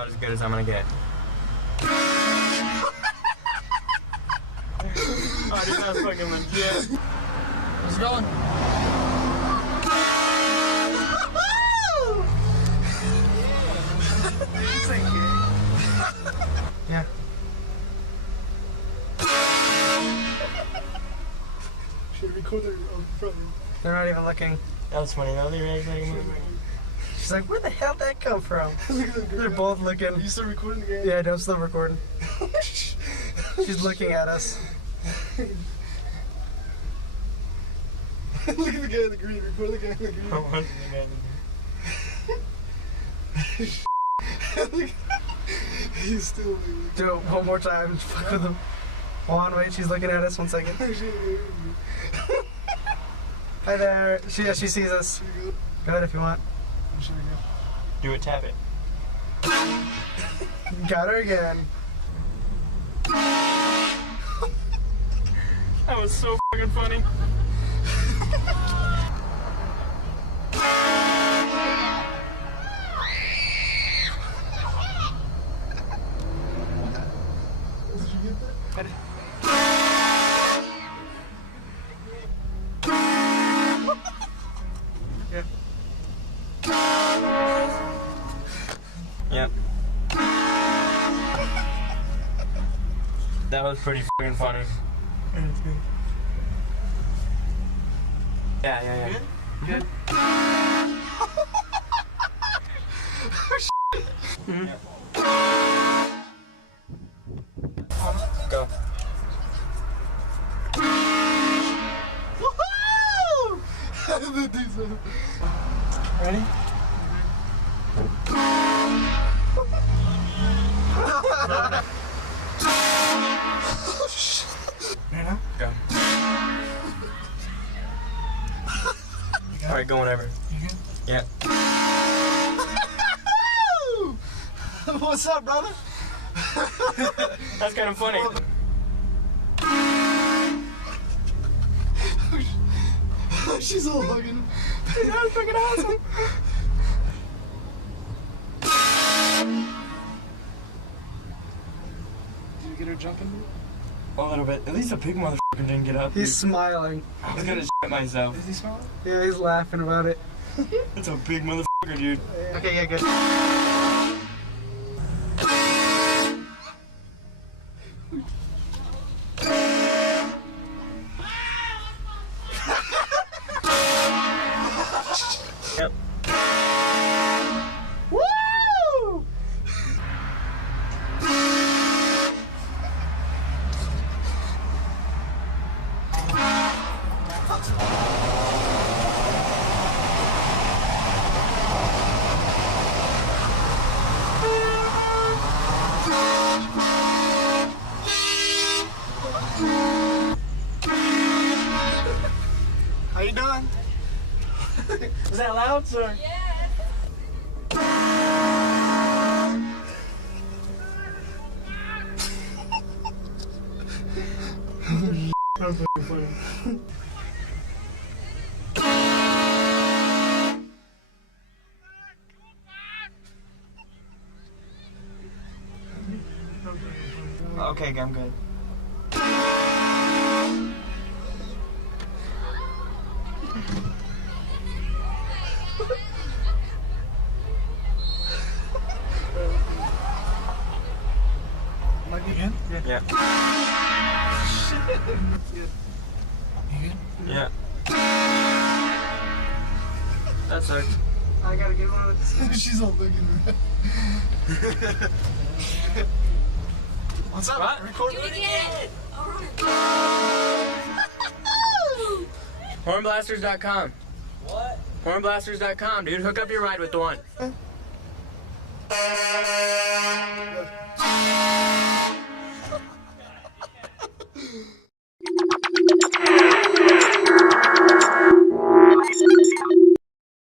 about as good as I'm gonna get. Oh, dude, that's fucking legit. How's it going? Yeah. Should record their front. They're not even looking. That was funny though. They really like She's like, where the hell did that come from? They're both looking. Are you still recording the game? Yeah, I'm still recording. She's looking at us. Look at the guy in the green. Record the guy in the green. I want the guy in the green. He's still Do it one more time. Just fuck with him. Hold on, wait. She's looking at us. 1 second. Hi there. She sees us. Go ahead if you want. Do it, tap it. Got her again. That was so fucking funny. Yeah. Yep. That was pretty fucking funny. Yeah. Good? Go. Ready? Right now? Go. Alright, go whenever. You good? Yeah. What's up, brother? That's kind of funny. She's all hugging. That was freaking awesome. Did you get her jumping? A little bit. At least a big motherfucker didn't get up. He's smiling. I was gonna shit myself. Is he smiling? Yeah, he's laughing about it. That's a big motherfucker, dude. Okay, yeah, good. Yep. Woo! How you doing? Was that loud, sir? That's fucking funny. Okay, I'm good. Like again? Yeah. You Yeah. That sucked. I gotta get one of those. good? She's all looking around. What's up? What? Record Do it again! Alright. Hornblasters.com. What? Hornblasters.com, dude. Hook up your ride with the one.